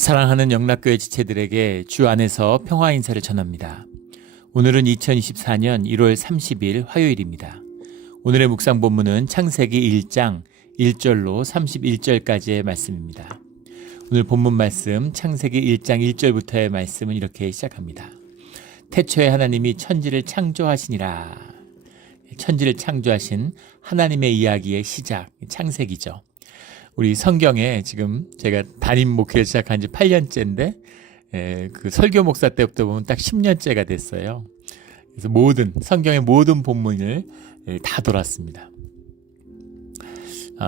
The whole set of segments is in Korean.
사랑하는 영락교회 지체들에게 주 안에서 평화 인사를 전합니다. 오늘은 2024년 1월 30일 화요일입니다. 오늘의 묵상 본문은 창세기 1장 1절로 31절까지의 말씀입니다. 오늘 본문 말씀 창세기 1장 1절부터의 말씀은 이렇게 시작합니다. 태초에 하나님이 천지를 창조하시니라. 천지를 창조하신 하나님의 이야기의 시작, 창세기죠. 우리 성경에 지금 제가 담임 목회를 시작한 지 8년째인데 그 설교 목사 때부터 보면 딱 10년째가 됐어요. 그래서 성경의 모든 본문을 다 돌았습니다.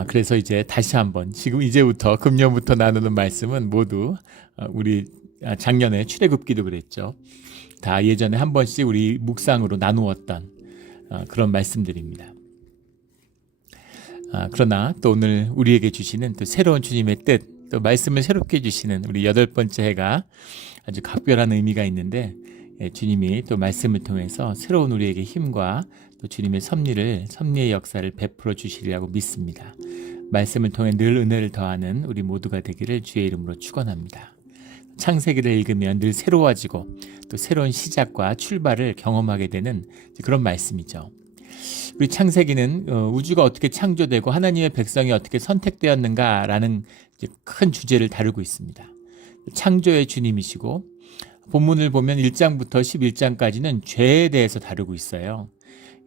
그래서 이제 다시 한번 지금 이제부터 금년부터 나누는 말씀은 모두 우리 작년에 출애굽기도 그랬죠. 다 예전에 한 번씩 우리 묵상으로 나누었던 그런 말씀들입니다. 그러나 또 오늘 우리에게 주시는 또 새로운 주님의 뜻, 또 말씀을 새롭게 주시는 우리 8번째 해가 아주 각별한 의미가 있는데 주님이 또 말씀을 통해서 새로운 우리에게 힘과 또 주님의 섭리의 역사를 베풀어 주시리라고 믿습니다. 말씀을 통해 늘 은혜를 더하는 우리 모두가 되기를 주의 이름으로 축원합니다. 창세기를 읽으면 늘 새로워지고 또 새로운 시작과 출발을 경험하게 되는 그런 말씀이죠. 우리 창세기는 우주가 어떻게 창조되고 하나님의 백성이 어떻게 선택되었는가라는 큰 주제를 다루고 있습니다. 창조의 주님이시고 본문을 보면 1장부터 11장까지는 죄에 대해서 다루고 있어요.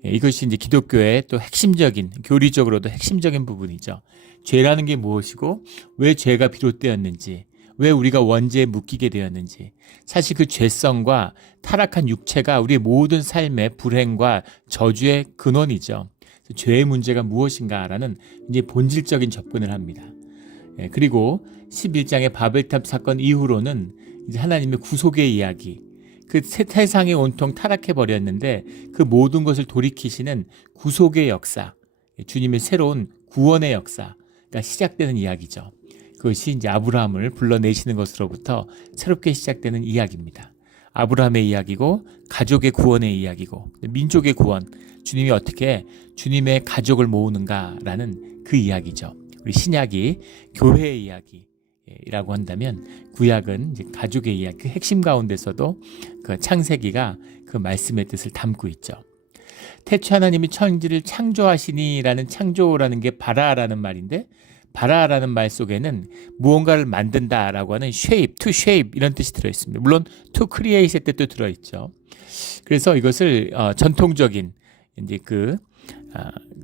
이것이 이제 기독교의 또 핵심적인, 교리적으로도 핵심적인 부분이죠. 죄라는 게 무엇이고 왜 죄가 비롯되었는지, 왜 우리가 원죄에 묶이게 되었는지, 사실 그 죄성과 타락한 육체가 우리의 모든 삶의 불행과 저주의 근원이죠. 죄의 문제가 무엇인가라는 이제 본질적인 접근을 합니다. 그리고 11장의 바벨탑 사건 이후로는 이제 하나님의 구속의 이야기, 그 세상이 온통 타락해 버렸는데 그 모든 것을 돌이키시는 구속의 역사, 주님의 새로운 구원의 역사가 시작되는 이야기죠. 그것이 이제 아브라함을 불러내시는 것으로부터 새롭게 시작되는 이야기입니다. 아브라함의 이야기고 가족의 구원의 이야기고 민족의 구원, 주님이 어떻게 주님의 가족을 모으는가라는 그 이야기죠. 우리 신약이 교회의 이야기라고 한다면 구약은 이제 가족의 이야기, 그 핵심 가운데서도 그 창세기가 그 말씀의 뜻을 담고 있죠. 태초 하나님이 천지를 창조하시니라는 창조라는 게 바라라는 말인데, 바라라는 말 속에는 무언가를 만든다라고 하는 shape, to shape 이런 뜻이 들어있습니다. 물론 to create의 뜻도 들어있죠. 그래서 이것을 전통적인 이제 그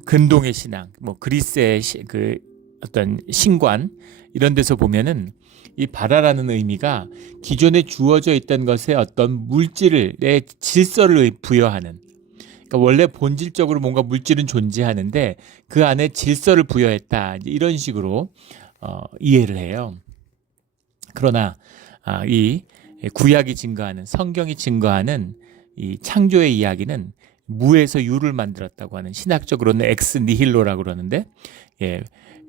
근동의 신앙, 뭐 그리스의 그 어떤 신관 이런 데서 보면은 이 바라라는 의미가 기존에 주어져 있던 것에 어떤 물질의 질서를 부여하는, 그러니까 원래 본질적으로 뭔가 물질은 존재하는데 그 안에 질서를 부여했다, 이런 식으로 이해를 해요. 그러나 이 구약이 증거하는, 성경이 증거하는 이 창조의 이야기는 무에서 유를 만들었다고 하는, 신학적으로는 엑스 니힐로라고 그러는데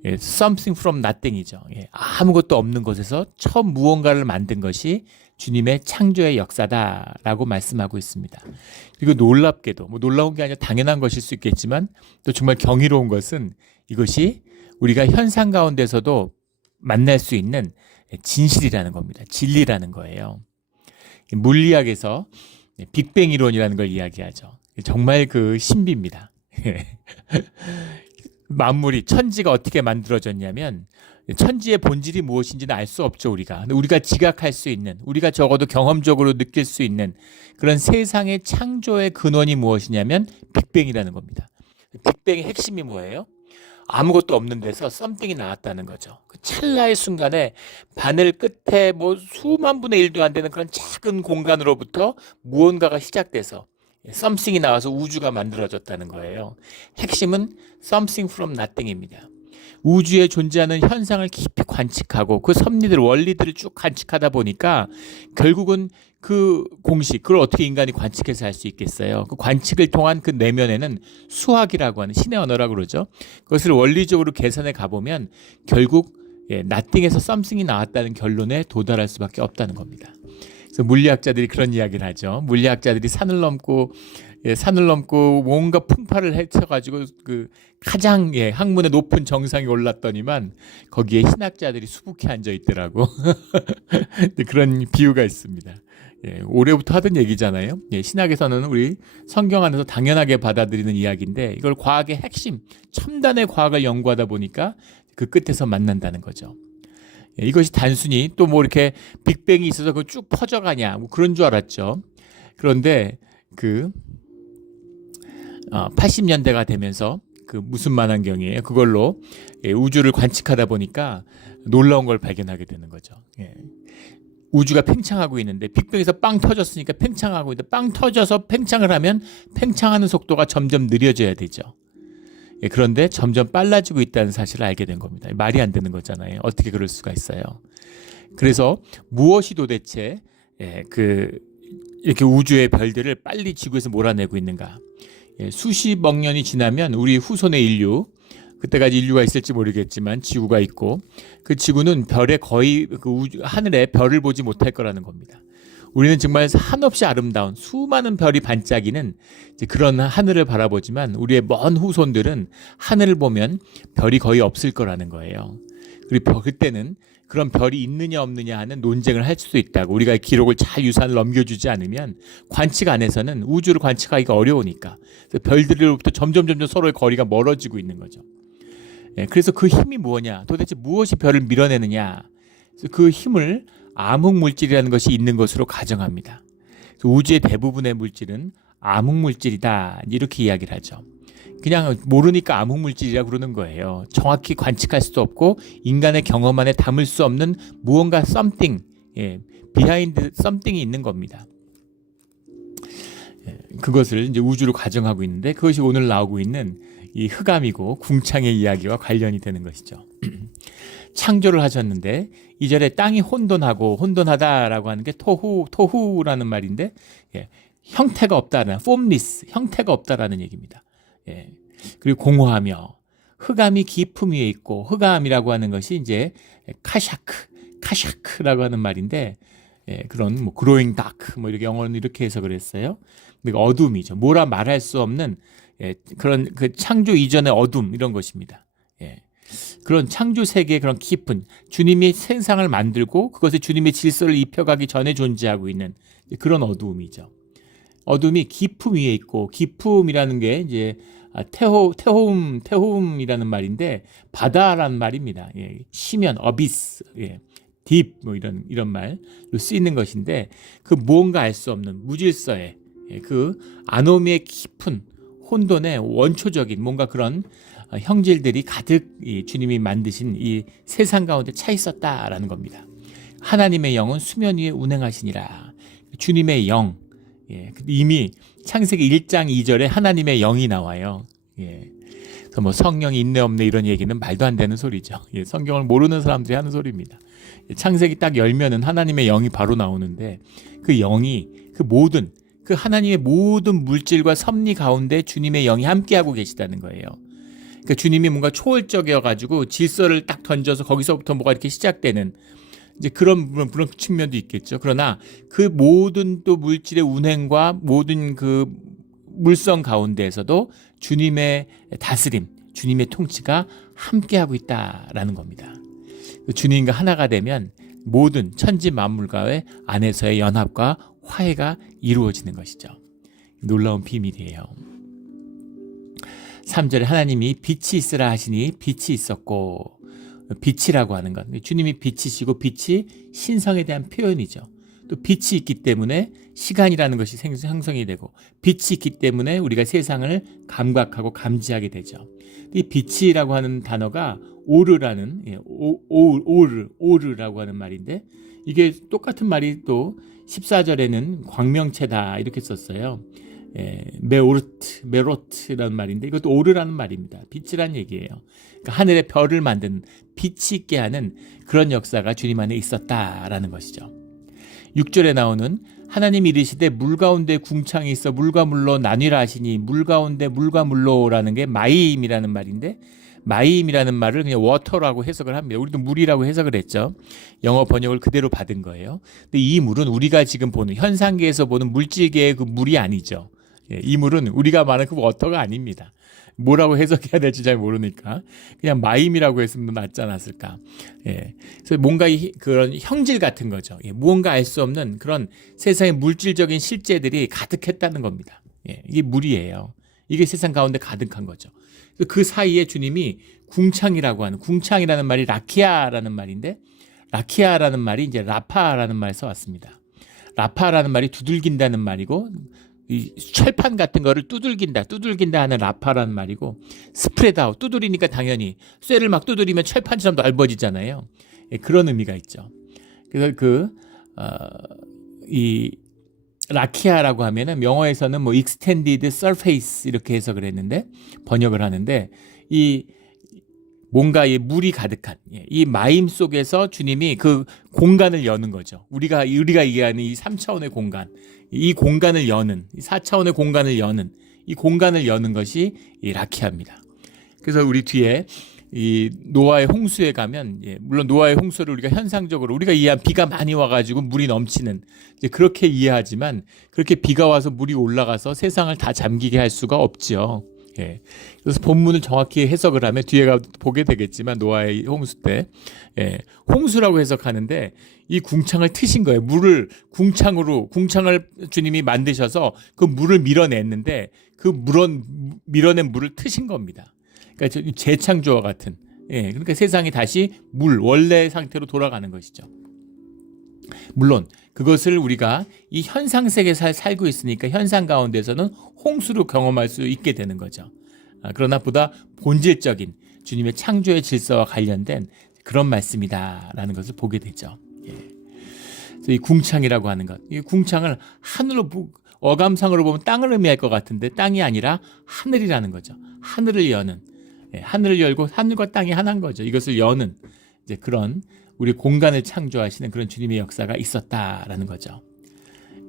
something from nothing이죠. 아무것도 없는 곳에서 처음 무언가를 만든 것이 주님의 창조의 역사다라고 말씀하고 있습니다. 그리고 놀랍게도, 뭐 놀라운 게 아니라 당연한 것일 수 있겠지만 또 정말 경이로운 것은 이것이 우리가 현상 가운데서도 만날 수 있는 진실이라는 겁니다. 진리라는 거예요. 물리학에서 빅뱅 이론이라는 걸 이야기하죠. 정말 그 신비입니다. 만물이, 천지가 어떻게 만들어졌냐면 천지의 본질이 무엇인지는 알 수 없죠, 우리가. 우리가 지각할 수 있는, 우리가 적어도 경험적으로 느낄 수 있는 그런 세상의 창조의 근원이 무엇이냐면 빅뱅이라는 겁니다. 빅뱅의 핵심이 뭐예요? 아무것도 없는 데서 썸띵이 나왔다는 거죠. 그 찰나의 순간에 바늘 끝에 뭐 수만 분의 1도 안 되는 그런 작은 공간으로부터 무언가가 시작돼서 something이 나와서 우주가 만들어졌다는 거예요. 핵심은 something from nothing입니다. 우주에 존재하는 현상을 깊이 관측하고 그 섭리들, 원리들을 쭉 관측하다 보니까 결국은 그 공식, 그걸 어떻게 인간이 관측해서 할 수 있겠어요? 그 관측을 통한 그 내면에는 수학이라고 하는 신의 언어라고 그러죠. 그것을 원리적으로 계산해 가보면 결국 nothing에서 something이 나왔다는 결론에 도달할 수밖에 없다는 겁니다. 그래서 물리학자들이 그런 이야기를 하죠. 물리학자들이 산을 넘고 산을 넘고 뭔가 풍파를 헤쳐가지고 그 가장 학문의 높은 정상에 올랐더니만 거기에 신학자들이 수북히 앉아 있더라고. 그런 비유가 있습니다. 올해부터 하던 얘기잖아요. 신학에서는 우리 성경 안에서 당연하게 받아들이는 이야기인데 이걸 과학의 핵심, 첨단의 과학을 연구하다 보니까 그 끝에서 만난다는 거죠. 이것이 단순히 또 뭐 이렇게 빅뱅이 있어서 그 쭉 퍼져가냐 뭐 그런 줄 알았죠. 그런데 80년대가 되면서 그 무슨 만환경이에요. 그걸로 우주를 관측하다 보니까 놀라운 걸 발견하게 되는 거죠. 우주가 팽창하고 있는데 빅뱅에서 빵 터졌으니까 팽창하고 있는데 빵 터져서 팽창을 하면 팽창하는 속도가 점점 느려져야 되죠. 그런데 점점 빨라지고 있다는 사실을 알게 된 겁니다. 말이 안 되는 거잖아요. 어떻게 그럴 수가 있어요. 그래서 무엇이 도대체 이렇게 우주의 별들을 빨리 지구에서 몰아내고 있는가. 수십억 년이 지나면 우리 후손의 인류, 그때까지 인류가 있을지 모르겠지만 지구가 있고 그 지구는 별에 거의 하늘에 별을 보지 못할 거라는 겁니다. 우리는 정말 한없이 아름다운 수많은 별이 반짝이는 그런 하늘을 바라보지만 우리의 먼 후손들은 하늘을 보면 별이 거의 없을 거라는 거예요. 그리고 그때는 그런 별이 있느냐 없느냐 하는 논쟁을 할 수도 있다고. 우리가 기록을 잘 유산을 넘겨주지 않으면 관측 안에서는 우주를 관측하기가 어려우니까 별들로부터 점점 서로의 거리가 멀어지고 있는 거죠. 그래서 그 힘이 뭐냐, 도대체 무엇이 별을 밀어내느냐, 그 힘을 암흑물질이라는 것이 있는 것으로 가정합니다. 우주의 대부분의 물질은 암흑물질이다 이렇게 이야기를 하죠. 그냥 모르니까 암흑물질이라고 그러는 거예요. 정확히 관측할 수도 없고 인간의 경험 안에 담을 수 없는 무언가 something, behind something이 있는 겁니다. 그것을 이제 우주로 가정하고 있는데 그것이 오늘 나오고 있는 이 흑암이고 궁창의 이야기와 관련이 되는 것이죠. 창조를 하셨는데 이 절에 땅이 혼돈하다라고 하는 게 토후라는 말인데 형태가 없다라는 formless, 형태가 없다라는 얘기입니다. 그리고 공허하며 흑암이 깊음 위에 있고 흑암이라고 하는 것이 이제 카샤크라고 하는 말인데 그런 뭐 growing dark 뭐 이렇게 영어는 이렇게 해석을 했어요. 근데 어둠이죠. 뭐라 말할 수 없는 그런 그 창조 이전의 어둠 이런 것입니다. 그런 창조 세계의 그런 깊은 주님이 세상을 만들고 그것에 주님의 질서를 입혀가기 전에 존재하고 있는 그런 어두움이죠. 어둠이 깊음 위에 있고 깊음이라는 게 이제 태호음이라는 말인데 바다라는 말입니다. 심연, 어비스, 딥 뭐 이런 말로 쓰이는 것인데 그 무언가 알 수 없는 무질서의 그 아노미의 깊은 혼돈의 원초적인 뭔가 그런 형질들이 가득 주님이 만드신 이 세상 가운데 차 있었다라는 겁니다. 하나님의 영은 수면 위에 운행하시니라. 주님의 영, 이미 창세기 1장 2절에 하나님의 영이 나와요. 그래서 뭐 성령이 있네 없네 이런 얘기는 말도 안 되는 소리죠. 성경을 모르는 사람들이 하는 소리입니다. 창세기 딱 열면은 하나님의 영이 바로 나오는데 그 영이 그 하나님의 모든 물질과 섭리 가운데 주님의 영이 함께하고 계시다는 거예요. 그러니까 주님이 뭔가 초월적이어가지고 질서를 딱 던져서 거기서부터 뭐가 이렇게 시작되는 이제 그런 측면도 있겠죠. 그러나 그 모든 또 물질의 운행과 모든 그 물성 가운데에서도 주님의 다스림, 주님의 통치가 함께하고 있다라는 겁니다. 주님과 하나가 되면 모든 천지 만물과의 안에서의 연합과 화해가 이루어지는 것이죠. 놀라운 비밀이에요. 3절에 하나님이 빛이 있으라 하시니 빛이 있었고, 빛이라고 하는 것, 주님이 빛이시고 빛이 신성에 대한 표현이죠. 또 빛이 있기 때문에 시간이라는 것이 형성이 되고 빛이 있기 때문에 우리가 세상을 감각하고 감지하게 되죠. 이 빛이라고 하는 단어가 오르라는 오르라고 하는 말인데 이게 똑같은 말이 또 14절에는 광명체다 이렇게 썼어요. 메로트라는 말인데 이것도 오르라는 말입니다. 빛이란 얘기예요. 그러니까 하늘의 별을 만든 빛이 있게 하는 그런 역사가 주님 안에 있었다라는 것이죠. 6절에 나오는 하나님이 이르시되 물 가운데 궁창이 있어 물과 물로 나뉘라 하시니 물 가운데 물과 물로라는 게 마임이라는 말인데 마임이라는 말을 그냥 워터라고 해석을 합니다. 우리도 물이라고 해석을 했죠. 영어 번역을 그대로 받은 거예요. 근데 이 물은 우리가 지금 보는 현상계에서 보는 물질계의 그 물이 아니죠. 이 물은 우리가 말하는 그 워터가 아닙니다. 뭐라고 해석해야 될지 잘 모르니까 그냥 마임이라고 했으면 낫지 않았을까. 그래서 뭔가 그런 형질 같은 거죠. 무언가 알 수 없는 그런 세상의 물질적인 실제들이 가득했다는 겁니다. 이게 물이에요. 이게 세상 가운데 가득한 거죠. 그 사이에 주님이 궁창이라는 말이 라키아라는 말인데, 라키아라는 말이 이제 라파라는 말에서 왔습니다. 라파라는 말이 두들긴다는 말이고, 이 철판 같은 거를 두들긴다 하는 라파라는 말이고, 스프레드아웃, 두드리니까 당연히 쇠를 막 두드리면 철판처럼 넓어지잖아요. 그런 의미가 있죠. 그래서 이 라키아라고 하면은 영어에서는 뭐 extended surface 이렇게 해석을 했는데, 번역을 하는데, 이 뭔가 이 물이 가득한 이 마임 속에서 주님이 그 공간을 여는 거죠. 우리가 얘기하는 이 3차원의 공간, 이 공간을 여는, 이 4차원의 공간을 여는, 이 공간을 여는 것이 이 라키아입니다. 그래서 우리 뒤에 이 노아의 홍수에 가면, 물론 노아의 홍수를 우리가 현상적으로 우리가 이해한 비가 많이 와가지고 물이 넘치는, 이제 그렇게 이해하지만, 그렇게 비가 와서 물이 올라가서 세상을 다 잠기게 할 수가 없죠. 그래서 본문을 정확히 해석을 하면 뒤에 가 보게 되겠지만, 노아의 홍수 때 홍수라고 해석하는데, 이 궁창을 트신 거예요. 궁창을 주님이 만드셔서 그 물을 밀어냈는데, 그 밀어낸 물을 트신 겁니다. 그러니까 재창조와 같은, 그러니까 세상이 다시 원래 상태로 돌아가는 것이죠. 물론 그것을 우리가 이 현상 세계에서 살고 있으니까 현상 가운데서는 홍수로 경험할 수 있게 되는 거죠. 그러나 보다 본질적인 주님의 창조의 질서와 관련된 그런 말씀이다라는 것을 보게 되죠. 그래서 이 궁창이라고 하는 것, 이 궁창을 하늘로 어감상으로 보면 땅을 의미할 것 같은데 땅이 아니라 하늘이라는 거죠. 하늘을 여는, 하늘을 열고 하늘과 땅이 하나인 거죠. 이것을 여는 이제 그런 우리 공간을 창조하시는 그런 주님의 역사가 있었다라는 거죠.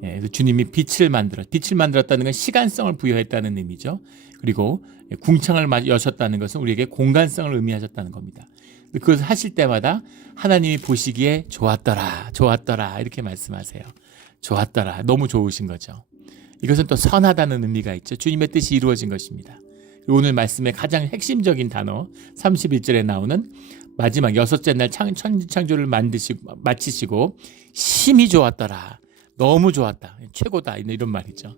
그래서 주님이 빛을 만들었다는 건 시간성을 부여했다는 의미죠. 그리고 궁창을 여셨다는 것은 우리에게 공간성을 의미하셨다는 겁니다. 그것을 하실 때마다 하나님이 보시기에 좋았더라 이렇게 말씀하세요. 좋았더라, 너무 좋으신 거죠. 이것은 또 선하다는 의미가 있죠. 주님의 뜻이 이루어진 것입니다. 오늘 말씀의 가장 핵심적인 단어 31절에 나오는 마지막 여섯째 날 천지창조를 마치시고 심히 좋았더라, 너무 좋았다, 최고다, 이런 말이죠.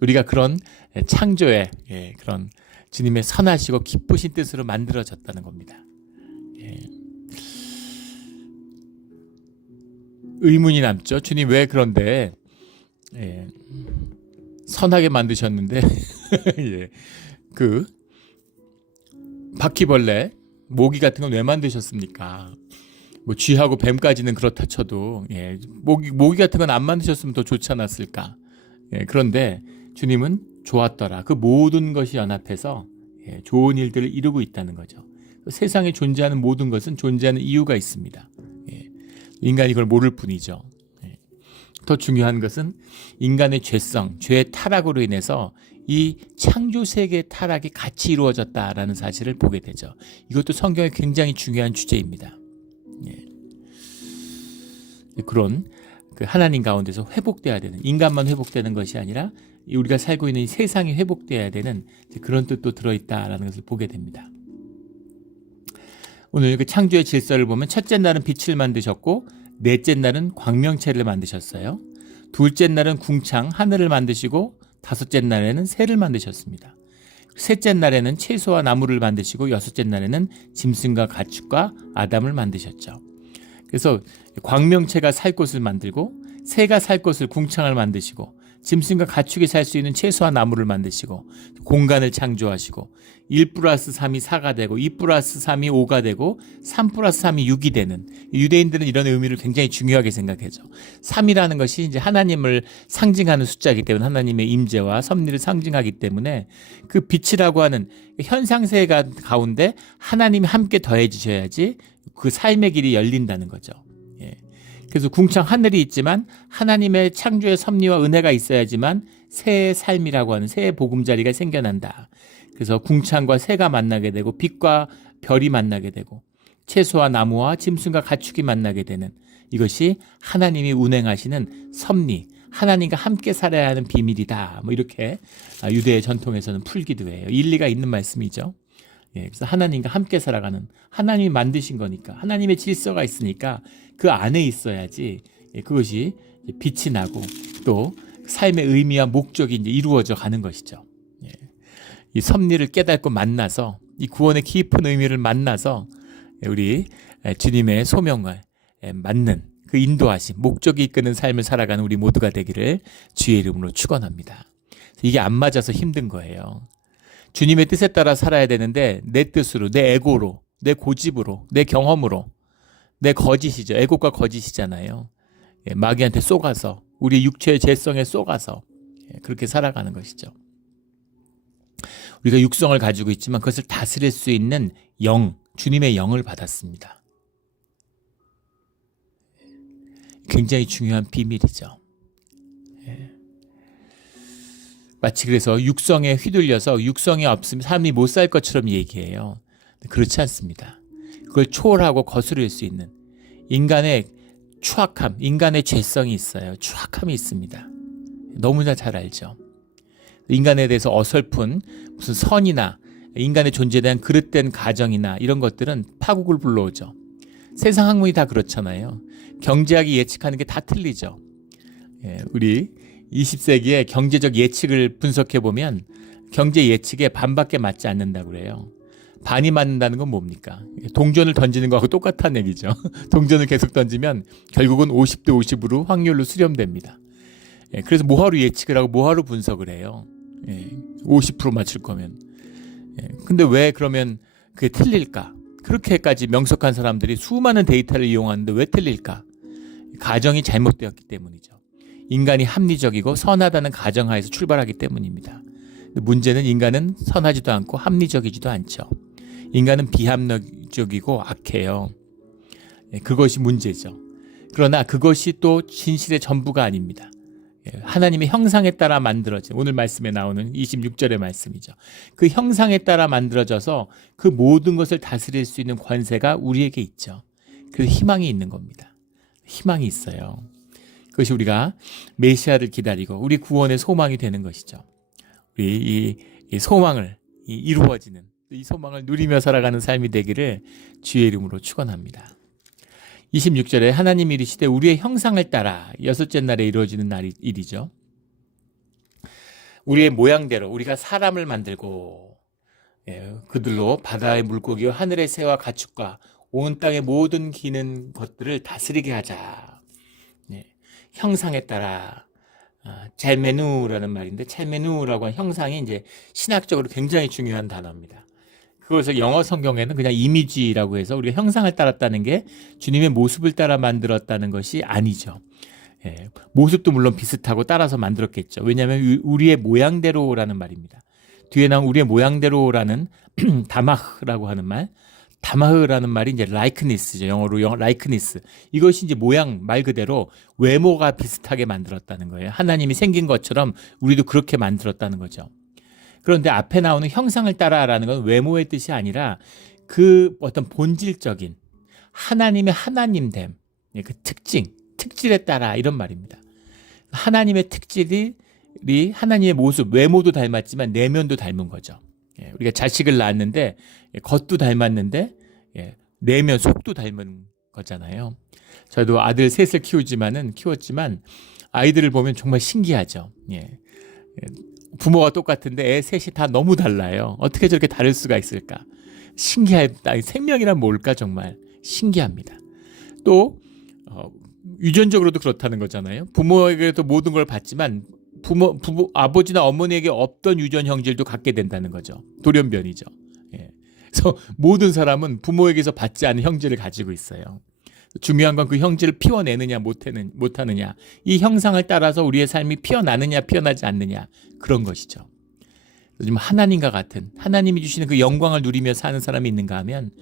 우리가 그런 창조의 그런 주님의 선하시고 기쁘신 뜻으로 만들어졌다는 겁니다. 의문이 남죠. 주님 왜 그런데 선하게 만드셨는데 그 바퀴벌레, 모기 같은 건 왜 만드셨습니까? 뭐 쥐하고 뱀까지는 그렇다 쳐도 모기 같은 건 안 만드셨으면 더 좋지 않았을까? 그런데 주님은 좋았더라. 그 모든 것이 연합해서 좋은 일들을 이루고 있다는 거죠. 세상에 존재하는 모든 것은 존재하는 이유가 있습니다. 인간이 그걸 모를 뿐이죠. 더 중요한 것은 인간의 죄의 타락으로 인해서 이 창조 세계의 타락이 같이 이루어졌다라는 사실을 보게 되죠. 이것도 성경의 굉장히 중요한 주제입니다. 그런 그 하나님 가운데서 회복돼야 되는, 인간만 회복되는 것이 아니라 우리가 살고 있는 이 세상이 회복돼야 되는 그런 뜻도 들어있다라는 것을 보게 됩니다. 오늘 그 창조의 질서를 보면 첫째 날은 빛을 만드셨고, 넷째 날은 광명체를 만드셨어요. 둘째 날은 궁창, 하늘을 만드시고, 다섯째 날에는 새를 만드셨습니다. 셋째 날에는 채소와 나무를 만드시고, 여섯째 날에는 짐승과 가축과 아담을 만드셨죠. 그래서 광명체가 살 곳을 만들고, 새가 살 곳을 궁창을 만드시고, 짐승과 가축이 살 수 있는 채소와 나무를 만드시고, 공간을 창조하시고, 1 플러스 3이 4가 되고, 2 플러스 3이 5가 되고, 3 플러스 3이 6이 되는, 유대인들은 이런 의미를 굉장히 중요하게 생각하죠. 3이라는 것이 이제 하나님을 상징하는 숫자이기 때문에, 하나님의 임재와 섭리를 상징하기 때문에 그 빛이라고 하는 현상세계 가운데 하나님이 함께 더해지셔야지 그 삶의 길이 열린다는 거죠. 그래서 궁창 하늘이 있지만 하나님의 창조의 섭리와 은혜가 있어야지만 새의 삶이라고 하는 새의 보금자리가 생겨난다. 그래서 궁창과 새가 만나게 되고, 빛과 별이 만나게 되고, 채소와 나무와 짐승과 가축이 만나게 되는, 이것이 하나님이 운행하시는 섭리, 하나님과 함께 살아야 하는 비밀이다. 뭐 이렇게 유대의 전통에서는 풀기도 해요. 일리가 있는 말씀이죠. 그래서 하나님과 함께 살아가는, 하나님이 만드신 거니까, 하나님의 질서가 있으니까 그 안에 있어야지 그것이 빛이 나고 또 삶의 의미와 목적이 이제 이루어져 가는 것이죠. 이 섭리를 깨닫고 만나서, 이 구원의 깊은 의미를 만나서 우리 주님의 소명을 맞는 그 인도하심, 목적이 이끄는 삶을 살아가는 우리 모두가 되기를 주의 이름으로 축원합니다. 이게 안 맞아서 힘든 거예요. 주님의 뜻에 따라 살아야 되는데 내 뜻으로, 내 에고로, 내 고집으로, 내 경험으로, 내 거짓이죠. 에고가 거짓이잖아요. 마귀한테 쏘가서, 우리 육체의 죄성에 쏘가서 그렇게 살아가는 것이죠. 우리가 육성을 가지고 있지만 그것을 다스릴 수 있는 영, 주님의 영을 받았습니다. 굉장히 중요한 비밀이죠. 마치 그래서 육성에 휘둘려서 육성이 없으면 삶이 못 살 것처럼 얘기해요. 그렇지 않습니다. 그걸 초월하고 거스를 수 있는 인간의 추악함, 인간의 죄성이 있어요. 추악함이 있습니다. 너무나 잘 알죠. 인간에 대해서 어설픈 무슨 선이나 인간의 존재에 대한 그릇된 가정이나 이런 것들은 파국을 불러오죠. 세상 학문이 다 그렇잖아요. 경제학이 예측하는 게 다 틀리죠. 우리 20세기의 경제적 예측을 분석해 보면 경제 예측에 반밖에 맞지 않는다고 그래요. 반이 맞는다는 건 뭡니까? 동전을 던지는 거하고 똑같다는 얘기죠. 동전을 계속 던지면 결국은 50대 50으로 확률로 수렴됩니다. 그래서 뭐하러 예측을 하고 뭐하러 분석을 해요. 50% 맞출 거면. 근데 왜 그러면 그게 틀릴까? 그렇게까지 명석한 사람들이 수많은 데이터를 이용하는데 왜 틀릴까? 가정이 잘못되었기 때문이죠. 인간이 합리적이고 선하다는 가정하에서 출발하기 때문입니다. 문제는 인간은 선하지도 않고 합리적이지도 않죠. 인간은 비합리적이고 악해요. 그것이 문제죠. 그러나 그것이 또 진실의 전부가 아닙니다. 하나님의 형상에 따라 만들어진, 오늘 말씀에 나오는 26절의 말씀이죠. 그 형상에 따라 만들어져서 그 모든 것을 다스릴 수 있는 권세가 우리에게 있죠. 그래서 희망이 있는 겁니다. 희망이 있어요. 그것이 우리가 메시아를 기다리고 우리 구원의 소망이 되는 것이죠. 우리 이 소망을, 이루어지는 이 소망을 누리며 살아가는 삶이 되기를 주의 이름으로 축원합니다. 26절에 하나님 이르시되 우리의 형상을 따라, 여섯째 날에 이루어지는 일이죠. 우리의 모양대로 우리가 사람을 만들고 그들로 바다의 물고기와 하늘의 새와 가축과 온 땅의 모든 기는 것들을 다스리게 하자. 형상에 따라, 찰메누라는 말인데, 찰메누라고 하는 형상이 이제 신학적으로 굉장히 중요한 단어입니다. 그것을 영어 성경에는 그냥 이미지라고 해서 우리가 형상을 따랐다는 게 주님의 모습을 따라 만들었다는 것이 아니죠. 모습도 물론 비슷하고 따라서 만들었겠죠. 왜냐하면 우리의 모양대로라는 말입니다. 뒤에 나온 우리의 모양대로라는 다마흐라고 하는 말, 다마흐라는 말이 이제 likeness죠. 영어로 likeness. 이것이 이제 모양, 말 그대로 외모가 비슷하게 만들었다는 거예요. 하나님이 생긴 것처럼 우리도 그렇게 만들었다는 거죠. 그런데 앞에 나오는 형상을 따라라는 건 외모의 뜻이 아니라 그 어떤 본질적인 하나님의 하나님됨, 그 특질에 따라 이런 말입니다. 하나님의 특질이 하나님의 모습, 외모도 닮았지만 내면도 닮은 거죠. 우리가 자식을 낳았는데 겉도 닮았는데 내면 속도 닮은 거잖아요. 저도 아들 셋을 키웠지만 아이들을 보면 정말 신기하죠. 부모가 똑같은데 애 셋이 다 너무 달라요. 어떻게 저렇게 다를 수가 있을까? 신기하다. 생명이란 뭘까? 정말 신기합니다. 또 유전적으로도 그렇다는 거잖아요. 부모에게도 모든 걸 받지만 아버지나 어머니에게 없던 유전 형질도 갖게 된다는 거죠. 돌연변이죠. 그래서 모든 사람은 부모에게서 받지 않은 형질을 가지고 있어요. 중요한 건 그 형질을 피워내느냐 못하느냐, 이 형상을 따라서 우리의 삶이 피어나느냐 피어나지 않느냐, 그런 것이죠. 요즘 하나님과 같은, 하나님이 주시는 그 영광을 누리며 사는 사람이 있는가 하면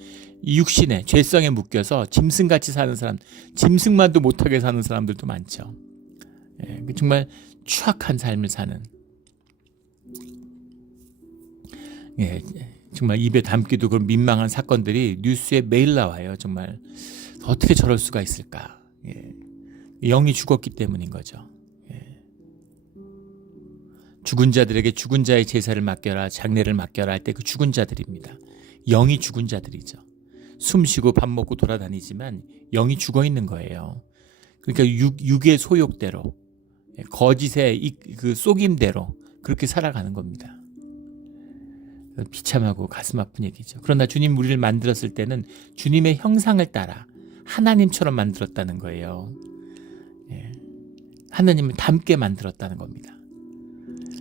이 육신의 죄성에 묶여서 짐승같이 사는 사람, 짐승만도 못하게 사는 사람들도 많죠. 정말 추악한 삶을 사는, 정말 입에 담기도 그런 민망한 사건들이 뉴스에 매일 나와요. 정말 어떻게 저럴 수가 있을까? 영이 죽었기 때문인 거죠. 죽은 자들에게 죽은 자의 제사를 맡겨라, 장례를 맡겨라 할 때 그 죽은 자들입니다. 영이 죽은 자들이죠. 숨 쉬고 밥 먹고 돌아다니지만 영이 죽어 있는 거예요. 그러니까 육의 소욕대로, 거짓의 그 속임대로 그렇게 살아가는 겁니다. 비참하고 가슴 아픈 얘기죠. 그러나 주님 우리를 만들었을 때는 주님의 형상을 따라 하나님처럼 만들었다는 거예요. 하나님을 닮게 만들었다는 겁니다.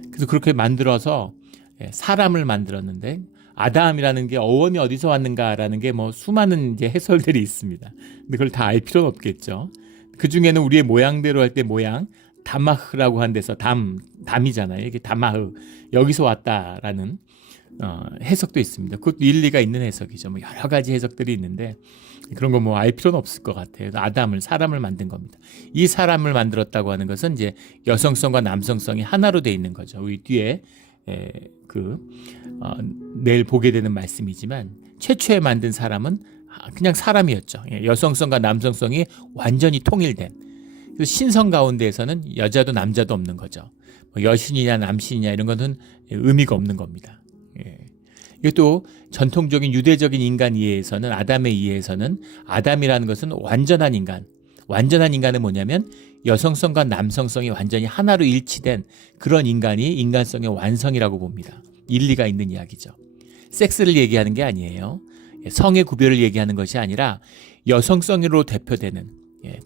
그래서 그렇게 만들어서 사람을 만들었는데, 아담이라는 게 어원이 어디서 왔는가라는 게 뭐 수많은 이제 해설들이 있습니다. 근데 그걸 다 알 필요는 없겠죠. 그 중에는 우리의 모양대로 할 때 모양, 다마흐라고 한 데서 담이잖아요. 이게 다마흐, 여기서 왔다라는 해석도 있습니다. 그것도 일리가 있는 해석이죠. 뭐 여러 가지 해석들이 있는데 그런 거 뭐 알 필요는 없을 것 같아요. 아담을, 사람을 만든 겁니다. 이 사람을 만들었다고 하는 것은 이제 여성성과 남성성이 하나로 돼 있는 거죠. 우리 뒤에 내일 보게 되는 말씀이지만, 최초에 만든 사람은 그냥 사람이었죠. 여성성과 남성성이 완전히 통일된. 신성 가운데에서는 여자도 남자도 없는 거죠. 뭐 여신이냐 남신이냐 이런 것은 의미가 없는 겁니다. 이것도 전통적인 유대적인 인간 이해에서는, 아담의 이해에서는 아담이라는 것은 완전한 인간. 완전한 인간은 뭐냐면 여성성과 남성성이 완전히 하나로 일치된 그런 인간이 인간성의 완성이라고 봅니다. 일리가 있는 이야기죠. 섹스를 얘기하는 게 아니에요. 성의 구별을 얘기하는 것이 아니라 여성성으로 대표되는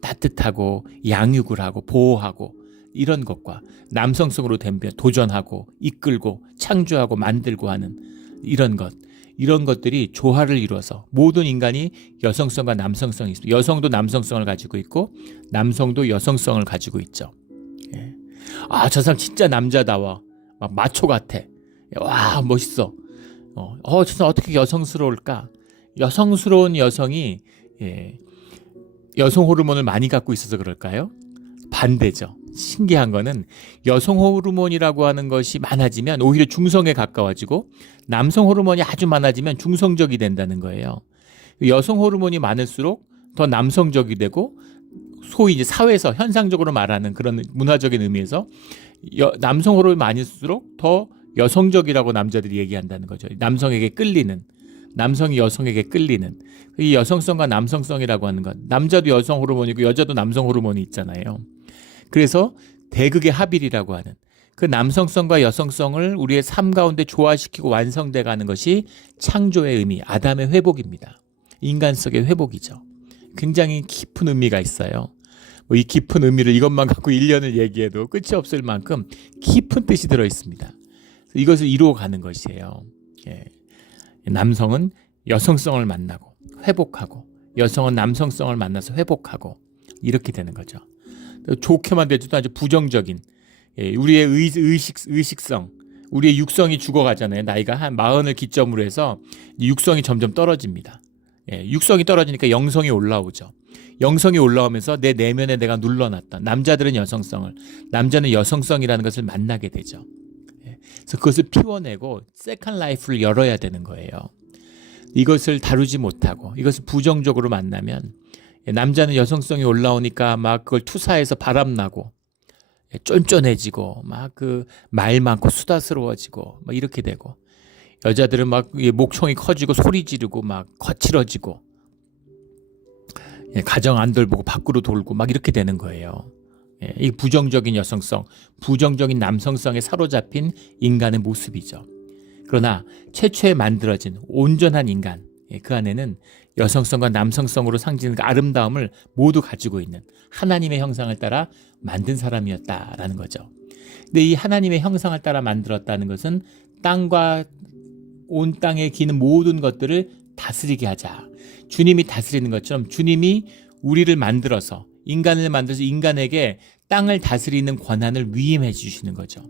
따뜻하고 양육을 하고 보호하고 이런 것과 남성성으로 도전하고 이끌고 창조하고 만들고 하는 이런 것들이 조화를 이루어서 모든 인간이 여성성과 남성성이 있습니다. 여성도 남성성을 가지고 있고 남성도 여성성을 가지고 있죠. 저 사람 진짜 남자다워, 막 마초 같아, 와 멋있어, 저 사람 어떻게 여성스러울까? 여성스러운 여성이 여성 호르몬을 많이 갖고 있어서 그럴까요? 반대죠. 신기한 거는 여성 호르몬이라고 하는 것이 많아지면 오히려 중성에 가까워지고, 남성 호르몬이 아주 많아지면 중성적이 된다는 거예요. 여성 호르몬이 많을수록 더 남성적이 되고, 소위 이제 사회에서 현상적으로 말하는 그런 문화적인 의미에서 남성 호르몬이 많을수록 더 여성적이라고 남자들이 얘기한다는 거죠. 남성에게 끌리는, 남성이 여성에게 끌리는 이 여성성과 남성성이라고 하는 것. 남자도 여성 호르몬이고 여자도 남성 호르몬이 있잖아요. 그래서 대극의 합일이라고 하는 그 남성성과 여성성을 우리의 삶 가운데 조화시키고 완성돼 가는 것이 창조의 의미, 아담의 회복입니다. 인간성의 회복이죠. 굉장히 깊은 의미가 있어요. 이 깊은 의미를 이것만 갖고 1년을 얘기해도 끝이 없을 만큼 깊은 뜻이 들어 있습니다. 이것을 이루어가는 것이에요. 남성은 여성성을 만나고 회복하고, 여성은 남성성을 만나서 회복하고, 이렇게 되는 거죠. 좋게만 되지도 아주 부정적인 우리의 의식성, 우리의 육성이 죽어가잖아요. 나이가 한 40을 기점으로 해서 육성이 점점 떨어집니다. 육성이 떨어지니까 영성이 올라오죠. 영성이 올라오면서 내 내면에 내가 눌러놨다. 남자들은 여성성을, 남자는 여성성이라는 것을 만나게 되죠. 그래서 그것을 피워내고 세컨 라이프를 열어야 되는 거예요. 이것을 다루지 못하고 이것을 부정적으로 만나면, 남자는 여성성이 올라오니까 막 그걸 투사해서 바람나고 쫀쫀해지고 막 그 말 많고 수다스러워지고 막 이렇게 되고, 여자들은 막 목청이 커지고 소리 지르고 막 거칠어지고 가정 안 돌보고 밖으로 돌고 막 이렇게 되는 거예요. 이 부정적인 여성성, 부정적인 남성성에 사로잡힌 인간의 모습이죠. 그러나 최초에 만들어진 온전한 인간, 그 안에는 여성성과 남성성으로 상징하는 그 아름다움을 모두 가지고 있는 하나님의 형상을 따라 만든 사람이었다라는 거죠. 근데 이 하나님의 형상을 따라 만들었다는 것은 땅과 온 땅에 기는 모든 것들을 다스리게 하자. 주님이 다스리는 것처럼 주님이 우리를 만들어서, 인간을 만들어서 인간에게 땅을 다스리는 권한을 위임해 주시는 거죠.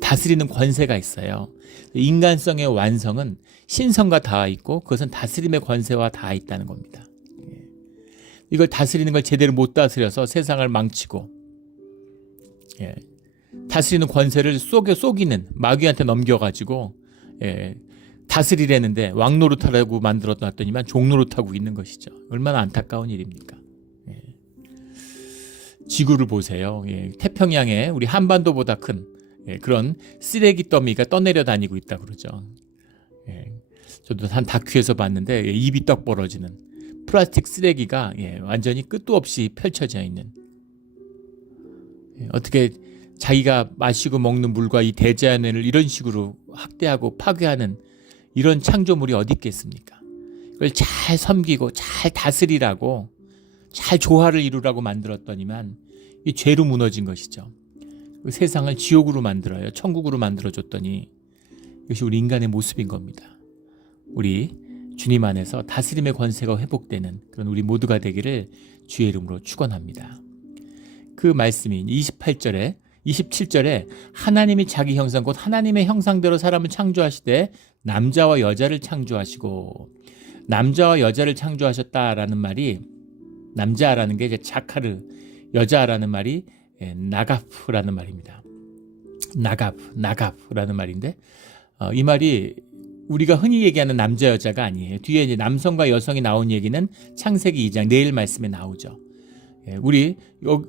다스리는 권세가 있어요. 인간성의 완성은 신성과 닿아 있고 그것은 다스림의 권세와 닿아 있다는 겁니다. 이걸 다스리는 걸 제대로 못 다스려서 세상을 망치고, 다스리는 권세를 속이는 마귀한테 넘겨가지고 다스리려는데 왕노릇하라고 만들어 놨더니만 종노릇하고 있는 것이죠. 얼마나 안타까운 일입니까? 지구를 보세요. 태평양에 우리 한반도보다 큰 그런 쓰레기 더미가 떠내려 다니고 있다 그러죠. 저도 한 다큐에서 봤는데 입이 떡 벌어지는 플라스틱 쓰레기가 완전히 끝도 없이 펼쳐져 있는, 어떻게 자기가 마시고 먹는 물과 이 대자연을 이런 식으로 학대하고 파괴하는 이런 창조물이 어디 있겠습니까? 그걸 잘 섬기고 잘 다스리라고, 잘 조화를 이루라고 만들었더니만 이 죄로 무너진 것이죠. 그 세상을 지옥으로 만들어요. 천국으로 만들어줬더니 이것이 우리 인간의 모습인 겁니다. 우리 주님 안에서 다스림의 권세가 회복되는 그런 우리 모두가 되기를 주의 이름으로 축원합니다. 그 말씀이 28절에 27절에 하나님이 자기 형상 곧 하나님의 형상대로 사람을 창조하시되 남자와 여자를 창조하시고, 남자와 여자를 창조하셨다라는 말이, 남자라는 게 이제 자카르, 여자라는 말이 나가프라는 말입니다. 나가프라는 말인데, 이 말이 우리가 흔히 얘기하는 남자 여자가 아니에요. 뒤에 이제 남성과 여성이 나온 얘기는 창세기 2장 내일 말씀에 나오죠. 우리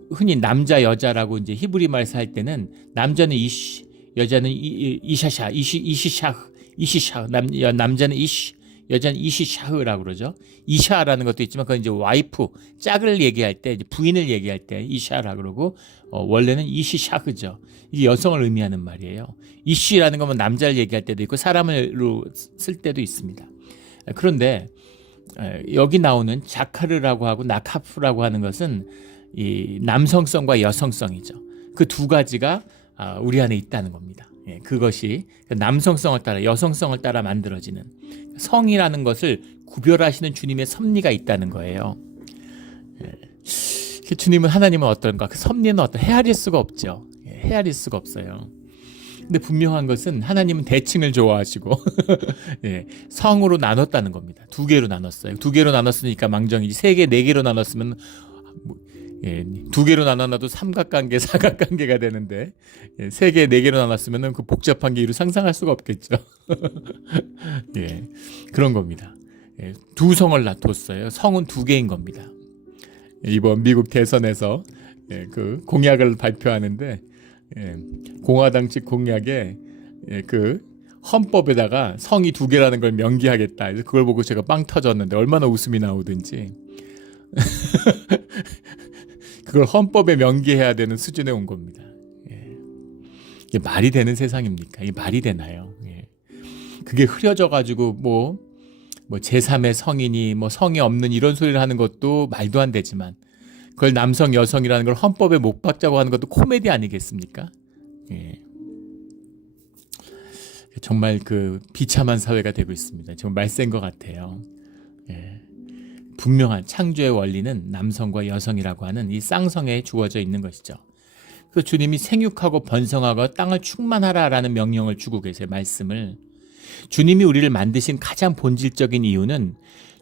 흔히 남자 여자라고 이제 히브리 말에서 할 때는 남자는 이시, 여자는 이시샤, 남자는 이시, 여자는 이시샤흐라고 그러죠. 이샤라는 것도 있지만 그건 이제 와이프, 짝을 얘기할 때, 이제 부인을 얘기할 때 이샤라 그러고, 원래는 이시샤흐죠. 이게 여성을 의미하는 말이에요. 이시라는 거면 남자를 얘기할 때도 있고 사람으로 쓸 때도 있습니다. 그런데 여기 나오는 자카르라고 하고 나카프라고 하는 것은 이 남성성과 여성성이죠. 그 두 가지가 우리 안에 있다는 겁니다. 그것이 남성성을 따라 여성성을 따라 만들어지는 성이라는 것을 구별하시는 주님의 섭리가 있다는 거예요. 주님은, 하나님은 어떤가? 그 섭리는 헤아릴 수가 없죠. 헤아릴 수가 없어요. 근데 분명한 것은 하나님은 대칭을 좋아하시고 성으로 나눴다는 겁니다. 두 개로 나눴어요. 두 개로 나눴으니까 망정이지, 세 개, 네 개로 나눴으면 두 개로 나눠놔도 삼각관계, 사각관계가 되는데 세 개, 네 개로 나눴으면 그 복잡한 게 이루 상상할 수가 없겠죠. 그런 겁니다. 두 성을 놔뒀어요. 성은 두 개인 겁니다. 이번 미국 대선에서 그 공약을 발표하는데, 공화당 측 공약에 그 헌법에다가 성이 두 개라는 걸 명기하겠다. 그래서 그걸 보고 제가 빵 터졌는데 얼마나 웃음이 나오든지 그걸 헌법에 명기해야 되는 수준에 온 겁니다. 이게 말이 되는 세상입니까? 이게 말이 되나요? 그게 흐려져가지고 뭐 제3의 성이니 뭐 성이 없는 이런 소리를 하는 것도 말도 안 되지만, 그걸 남성 여성이라는 걸 헌법에 못 박자고 하는 것도 코미디 아니겠습니까? 정말 그 비참한 사회가 되고 있습니다. 정말 말센 것 같아요. 분명한 창조의 원리는 남성과 여성이라고 하는 이 쌍성에 주어져 있는 것이죠. 그래서 주님이 생육하고 번성하고 땅을 충만하라라는 명령을 주고 계세요. 말씀을. 주님이 우리를 만드신 가장 본질적인 이유는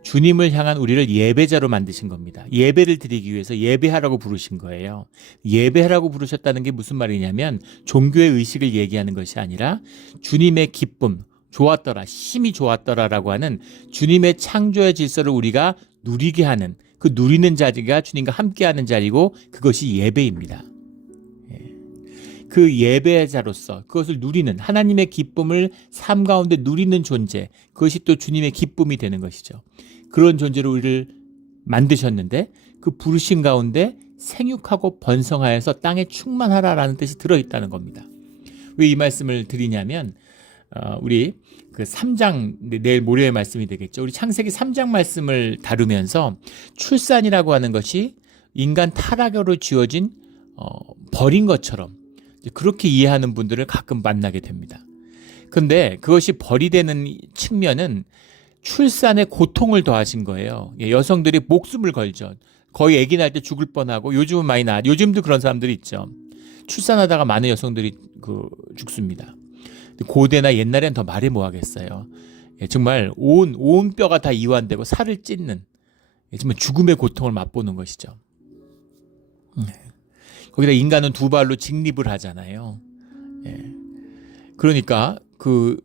주님을 향한 우리를 예배자로 만드신 겁니다. 예배를 드리기 위해서 예배하라고 부르신 거예요. 예배하라고 부르셨다는 게 무슨 말이냐면 종교의 의식을 얘기하는 것이 아니라 주님의 기쁨, 좋았더라, 힘이 좋았더라라고 하는 주님의 창조의 질서를 우리가 누리게 하는, 그 누리는 자리가 주님과 함께하는 자리고, 그것이 예배입니다. 그 예배자로서 그것을 누리는, 하나님의 기쁨을 삶 가운데 누리는 존재, 그것이 또 주님의 기쁨이 되는 것이죠. 그런 존재로 우리를 만드셨는데 그 부르신 가운데 생육하고 번성하여서 땅에 충만하라라는 뜻이 들어있다는 겁니다. 왜 이 말씀을 드리냐면, 우리 그 3장, 내일 모레의 말씀이 되겠죠. 우리 창세기 3장 말씀을 다루면서 출산이라고 하는 것이 인간 타락으로 지어진 버린 것처럼 그렇게 이해하는 분들을 가끔 만나게 됩니다. 그런데 그것이 벌이 되는 측면은 출산에 고통을 더하신 거예요. 여성들이 목숨을 걸죠. 거의 아기 낳을 때 죽을 뻔하고, 요즘은 많이 요즘도 그런 사람들이 있죠. 출산하다가 많은 여성들이 죽습니다. 고대나 옛날엔 더 말해 뭐하겠어요. 정말 온 뼈가 다 이완되고 살을 찢는 정말 죽음의 고통을 맛보는 것이죠. 거기다 인간은 두 발로 직립을 하잖아요. 그러니까 그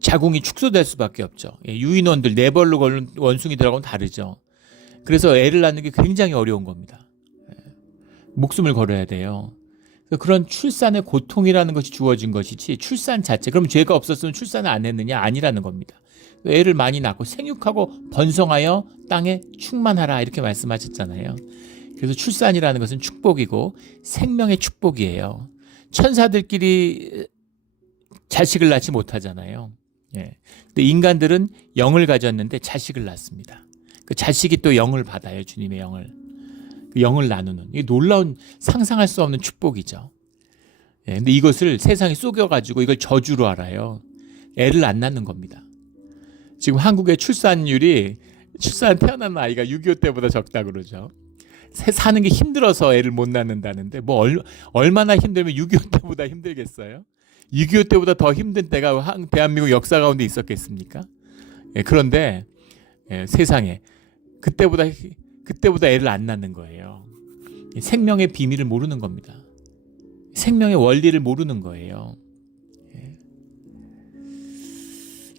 자궁이 축소될 수밖에 없죠. 유인원들 네 발로 걸는 원숭이들하고는 다르죠. 그래서 애를 낳는 게 굉장히 어려운 겁니다. 목숨을 걸어야 돼요. 그런 출산의 고통이라는 것이 주어진 것이지 출산 자체, 그럼 죄가 없었으면 출산을 안 했느냐? 아니라는 겁니다. 애를 많이 낳고 생육하고 번성하여 땅에 충만하라 이렇게 말씀하셨잖아요. 그래서 출산이라는 것은 축복이고 생명의 축복이에요. 천사들끼리 자식을 낳지 못하잖아요. 예. 근데 인간들은 영을 가졌는데 자식을 낳습니다. 그 자식이 또 영을 받아요. 주님의 영을. 그 영을 나누는. 이게 놀라운 상상할 수 없는 축복이죠. 예. 근데 이것을 세상에 속여가지고 이걸 저주로 알아요. 애를 안 낳는 겁니다. 지금 한국의 출산율이 태어난 아이가 6.25 때보다 적다 그러죠. 사는 게 힘들어서 애를 못 낳는다는데 뭐 얼마나 힘들면 6.25 때보다 힘들겠어요? 6.25 때보다 더 힘든 때가 대한민국 역사 가운데 있었겠습니까? 예, 그런데 세상에 그때보다 애를 안 낳는 거예요. 생명의 비밀을 모르는 겁니다. 생명의 원리를 모르는 거예요. 예.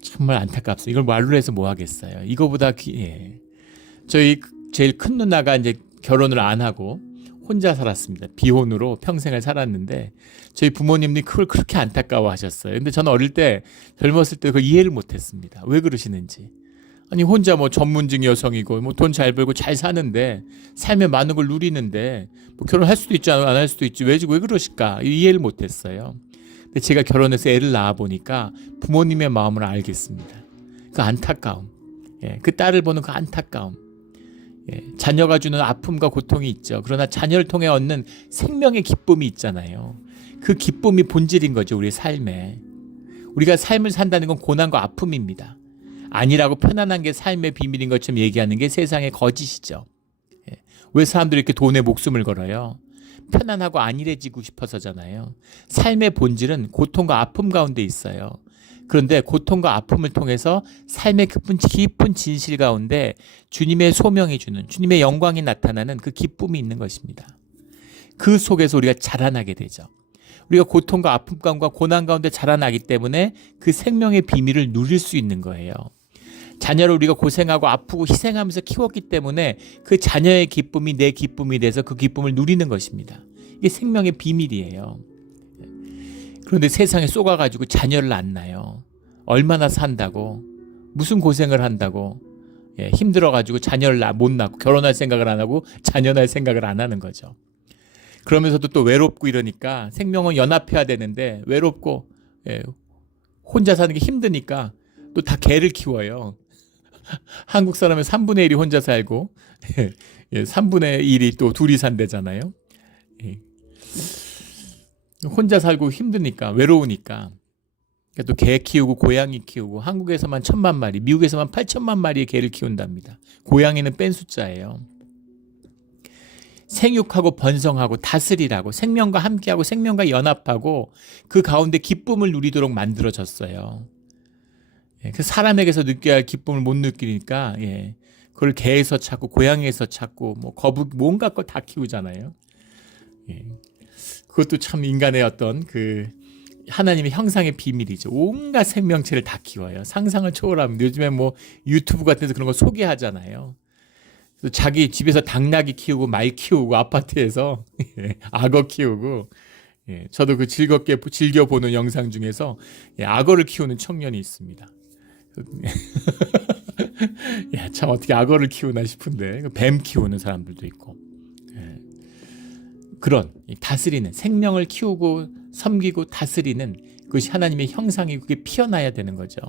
정말 안타깝습니다. 이걸 말로 해서 뭐 하겠어요. 이거보다 저희 제일 큰 누나가 이제 결혼을 안 하고 혼자 살았습니다. 비혼으로 평생을 살았는데 저희 부모님이 그걸 그렇게 안타까워하셨어요. 근데 저는 어릴 때 젊었을 때 그걸 이해를 못했습니다. 왜 그러시는지. 아니 혼자 뭐 전문직 여성이고 뭐 돈 잘 벌고 잘 사는데 삶에 많은 걸 누리는데 뭐 결혼할 수도 있지 안 할 수도 있지 왜 그러실까 이해를 못했어요. 근데 제가 결혼해서 애를 낳아 보니까 부모님의 마음을 알겠습니다. 그 안타까움, 그 딸을 보는 그 안타까움. 자녀가 주는 아픔과 고통이 있죠. 그러나 자녀를 통해 얻는 생명의 기쁨이 있잖아요. 그 기쁨이 본질인 거죠. 우리의 삶에. 우리가 삶을 산다는 건 고난과 아픔입니다. 아니라고 편안한 게 삶의 비밀인 것처럼 얘기하는 게 세상의 거짓이죠. 왜 사람들이 이렇게 돈에 목숨을 걸어요? 편안하고 안일해지고 싶어서잖아요. 삶의 본질은 고통과 아픔 가운데 있어요. 그런데 고통과 아픔을 통해서 삶의 깊은 진실 가운데 주님의 소명이 주는, 주님의 영광이 나타나는 그 기쁨이 있는 것입니다. 그 속에서 우리가 자라나게 되죠. 우리가 고통과 아픔 가운데 고난 가운데 자라나기 때문에 그 생명의 비밀을 누릴 수 있는 거예요. 자녀를 우리가 고생하고 아프고 희생하면서 키웠기 때문에 그 자녀의 기쁨이 내 기쁨이 돼서 그 기쁨을 누리는 것입니다. 이게 생명의 비밀이에요. 그런데 세상에 쏘가가지고 자녀를 안 낳아요. 얼마나 산다고, 무슨 고생을 한다고, 힘들어가지고 자녀를 못 낳고 결혼할 생각을 안 하고 자녀 낳을 생각을 안 하는 거죠. 그러면서도 또 외롭고 이러니까 생명은 연합해야 되는데 외롭고 혼자 사는 게 힘드니까 또 다 개를 키워요. 한국 사람은 3분의 1이 혼자 살고 3분의 1이 또 둘이 산대잖아요. 혼자 살고 힘드니까 외로우니까 또 개 키우고 고양이 키우고 한국에서만 1,000만 마리 미국에서만 8천만 마리의 개를 키운답니다. 고양이는 뺀 숫자예요. 생육하고 번성하고 다스리라고 생명과 함께하고 생명과 연합하고 그 가운데 기쁨을 누리도록 만들어졌어요. 그 사람에게서 느껴야 할 기쁨을 못 느끼니까 그걸 개에서 찾고 고양이에서 찾고 뭐 거북 뭔가 걸 다 키우잖아요. 그것도 참 인간의 어떤 그 하나님의 형상의 비밀이죠. 온갖 생명체를 다 키워요. 상상을 초월합니다. 요즘에 뭐 유튜브 같은 데서 그런 거 소개하잖아요. 그래서 자기 집에서 당나귀 키우고 말 키우고 아파트에서 악어 키우고 저도 그 즐겁게 즐겨보는 영상 중에서 악어를 키우는 청년이 있습니다. 야, 참 어떻게 악어를 키우나 싶은데 뱀 키우는 사람들도 있고 그런 다스리는 생명을 키우고 섬기고 다스리는 그것이 하나님의 형상이 그게 피어나야 되는 거죠.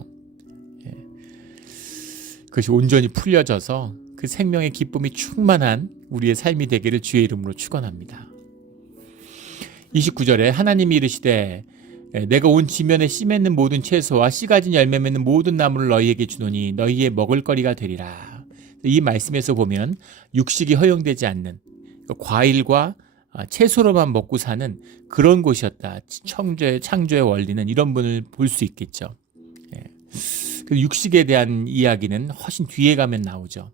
그것이 온전히 풀려져서 그 생명의 기쁨이 충만한 우리의 삶이 되기를 주의 이름으로 축원합니다. 29절에 하나님이 이르시되 내가 온 지면에 씨 맺는 모든 채소와 씨 가진 열매 맺는 모든 나무를 너희에게 주노니 너희의 먹을거리가 되리라. 이 말씀에서 보면 육식이 허용되지 않는 과일과 채소로만 먹고 사는 그런 곳이었다. 창조의 원리는 이런 분을 볼 수 있겠죠. 육식에 대한 이야기는 훨씬 뒤에 가면 나오죠.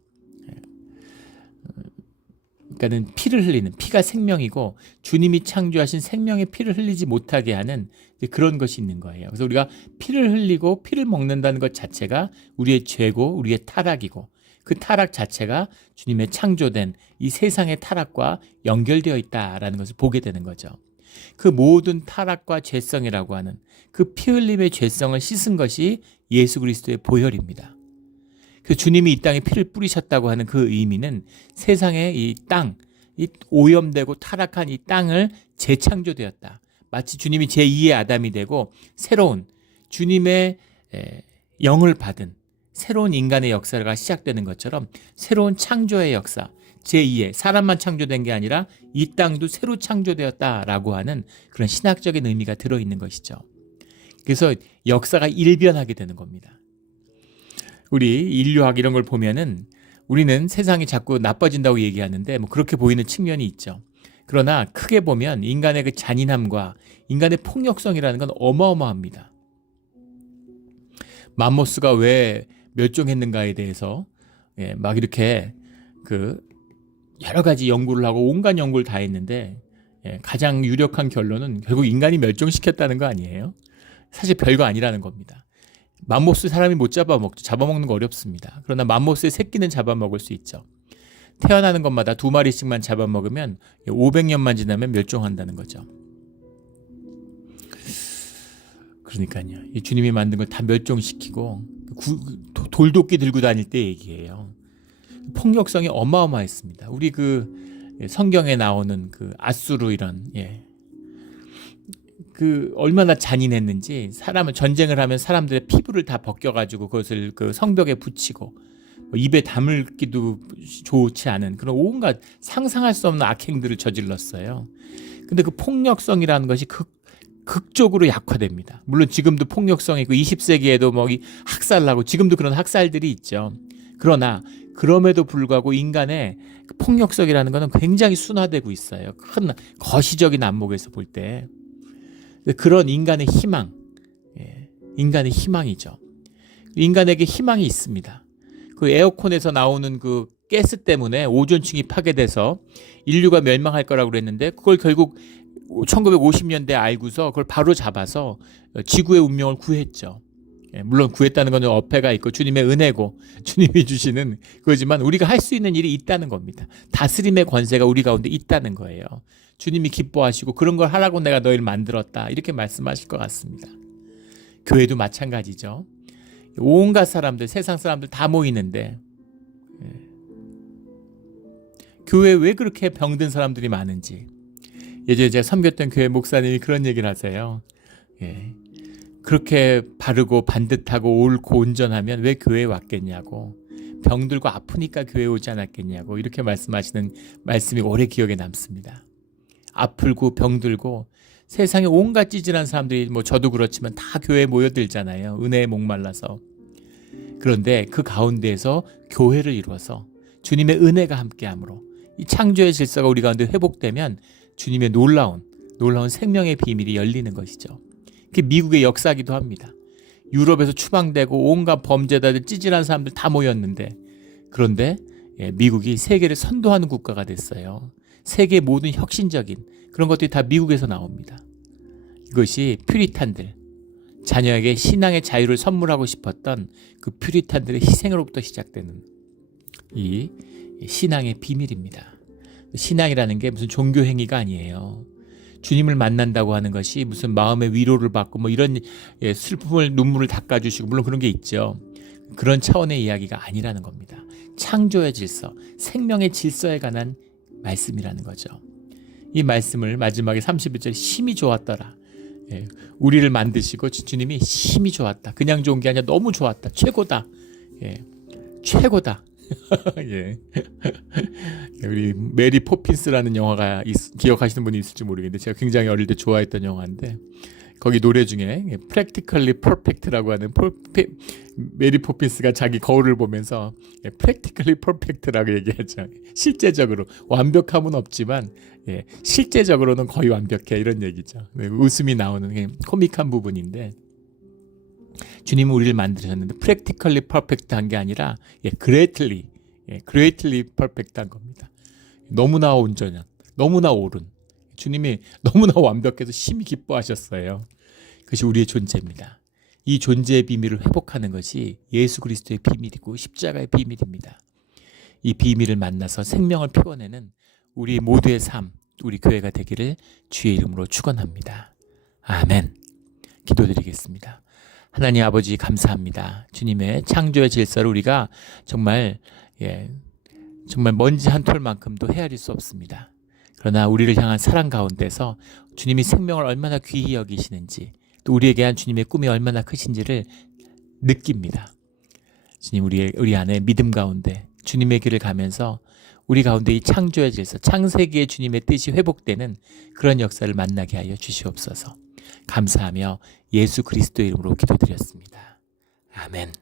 그러니까는 피를 흘리는, 피가 생명이고 주님이 창조하신 생명의 피를 흘리지 못하게 하는 그런 것이 있는 거예요. 그래서 우리가 피를 흘리고 피를 먹는다는 것 자체가 우리의 죄고 우리의 타락이고 그 타락 자체가 주님의 창조된 이 세상의 타락과 연결되어 있다라는 것을 보게 되는 거죠. 그 모든 타락과 죄성이라고 하는 그 피 흘림의 죄성을 씻은 것이 예수 그리스도의 보혈입니다. 그 주님이 이 땅에 피를 뿌리셨다고 하는 그 의미는 세상의 이 땅, 이 오염되고 타락한 이 땅을 재창조되었다. 마치 주님이 제2의 아담이 되고 새로운 주님의 영을 받은 새로운 인간의 역사가 시작되는 것처럼 새로운 창조의 역사, 제2의 사람만 창조된 게 아니라 이 땅도 새로 창조되었다라고 하는 그런 신학적인 의미가 들어있는 것이죠. 그래서 역사가 일변하게 되는 겁니다. 우리 인류학 이런 걸 보면은 우리는 세상이 자꾸 나빠진다고 얘기하는데 뭐 그렇게 보이는 측면이 있죠. 그러나 크게 보면 인간의 그 잔인함과 인간의 폭력성이라는 건 어마어마합니다. 맘모스가 왜 멸종했는가에 대해서 막 이렇게 그 여러 가지 연구를 하고 온갖 연구를 다 했는데 가장 유력한 결론은 결국 인간이 멸종시켰다는 거 아니에요? 사실 별거 아니라는 겁니다. 맘모스 사람이 못 잡아먹죠. 잡아먹는 거 어렵습니다. 그러나 맘모스의 새끼는 잡아먹을 수 있죠. 태어나는 것마다 2마리씩만 잡아먹으면 500년만 지나면 멸종한다는 거죠. 그러니까요. 이 주님이 만든 걸 다 멸종시키고 돌도끼 들고 다닐 때 얘기예요. 폭력성이 어마어마했습니다. 우리 그 성경에 나오는 그 아수르 이런 그 얼마나 잔인했는지 사람은 전쟁을 하면 사람들의 피부를 다 벗겨가지고 그것을 그 성벽에 붙이고 입에 담을기도 좋지 않은 그런 온갖 상상할 수 없는 악행들을 저질렀어요. 근데 그 폭력성이라는 것이 극적으로 약화됩니다. 물론 지금도 폭력성이 있고 20세기에도 뭐 학살나고 지금도 그런 학살들이 있죠. 그러나 그럼에도 불구하고 인간의 폭력성이라는 것은 굉장히 순화되고 있어요. 큰 거시적인 안목에서 볼 때. 그런 인간의 희망, 인간의 희망이죠. 인간에게 희망이 있습니다. 그 에어컨에서 나오는 그 가스 때문에 오존층이 파괴돼서 인류가 멸망할 거라고 그랬는데 그걸 결국 1950년대에 알고서 그걸 바로 잡아서 지구의 운명을 구했죠. 물론 구했다는 건 어폐가 있고 주님의 은혜고 주님이 주시는 거지만 우리가 할 수 있는 일이 있다는 겁니다. 다스림의 권세가 우리 가운데 있다는 거예요. 주님이 기뻐하시고 그런 걸 하라고 내가 너희를 만들었다 이렇게 말씀하실 것 같습니다. 교회도 마찬가지죠. 온갖 사람들, 세상 사람들 다 모이는데 교회에 왜 그렇게 병든 사람들이 많은지 예전에 제가 섬겼던 교회 목사님이 그런 얘기를 하세요. 그렇게 바르고 반듯하고 옳고 온전하면 왜 교회에 왔겠냐고, 병들고 아프니까 교회에 오지 않았겠냐고 이렇게 말씀하시는 말씀이 오래 기억에 남습니다. 아플고 병들고 세상에 온갖 찌질한 사람들이 뭐 저도 그렇지만 다 교회에 모여들잖아요. 은혜에 목말라서. 그런데 그 가운데에서 교회를 이루어서 주님의 은혜가 함께함으로 이 창조의 질서가 우리 가운데 회복되면 주님의 놀라운 생명의 비밀이 열리는 것이죠. 그게 미국의 역사이기도 합니다. 유럽에서 추방되고 온갖 범죄자들 찌질한 사람들 다 모였는데 그런데 미국이 세계를 선도하는 국가가 됐어요. 세계의 모든 혁신적인 그런 것들이 다 미국에서 나옵니다. 이것이 퓨리탄들, 자녀에게 신앙의 자유를 선물하고 싶었던 그 퓨리탄들의 희생으로부터 시작되는 이 신앙의 비밀입니다. 신앙이라는 게 무슨 종교 행위가 아니에요. 주님을 만난다고 하는 것이 무슨 마음의 위로를 받고 뭐 이런 슬픔을 눈물을 닦아주시고 물론 그런 게 있죠. 그런 차원의 이야기가 아니라는 겁니다. 창조의 질서, 생명의 질서에 관한 말씀이라는 거죠. 이 말씀을 마지막에 31절에 심히 좋았더라. 우리를 만드시고 주님이 심히 좋았다. 그냥 좋은 게 아니라 너무 좋았다. 최고다. 최고다. 예. 우리 메리 포핀스라는 영화가 기억하시는 분이 있을지 모르겠는데 제가 굉장히 어릴 때 좋아했던 영화인데 거기 노래 중에 Practically Perfect라고 하는 메리 포핀스가 자기 거울을 보면서 Practically Perfect라고 얘기하죠. 실제적으로 완벽함은 없지만 실제적으로는 거의 완벽해 이런 얘기죠. 웃음이 나오는 코믹한 부분인데 주님은 우리를 만드셨는데 practically perfect한 게 아니라 greatly perfect한 겁니다. 너무나 온전한, 너무나 옳은 주님이 너무나 완벽해서 심히 기뻐하셨어요. 그것이 우리의 존재입니다. 이 존재의 비밀을 회복하는 것이 예수 그리스도의 비밀이고 십자가의 비밀입니다. 이 비밀을 만나서 생명을 피워내는 우리 모두의 삶, 우리 교회가 되기를 주의 이름으로 축원합니다. 아멘. 기도드리겠습니다. 하나님 아버지 감사합니다. 주님의 창조의 질서를 우리가 정말 먼지 한 톨만큼도 헤아릴 수 없습니다. 그러나 우리를 향한 사랑 가운데서 주님이 생명을 얼마나 귀히 여기시는지, 또 우리에게 한 주님의 꿈이 얼마나 크신지를 느낍니다. 주님, 우리 안에 믿음 가운데 주님의 길을 가면서 우리 가운데 이 창조의 질서, 창세기의 주님의 뜻이 회복되는 그런 역사를 만나게 하여 주시옵소서. 감사하며 예수 그리스도의 이름으로 기도드렸습니다. 아멘.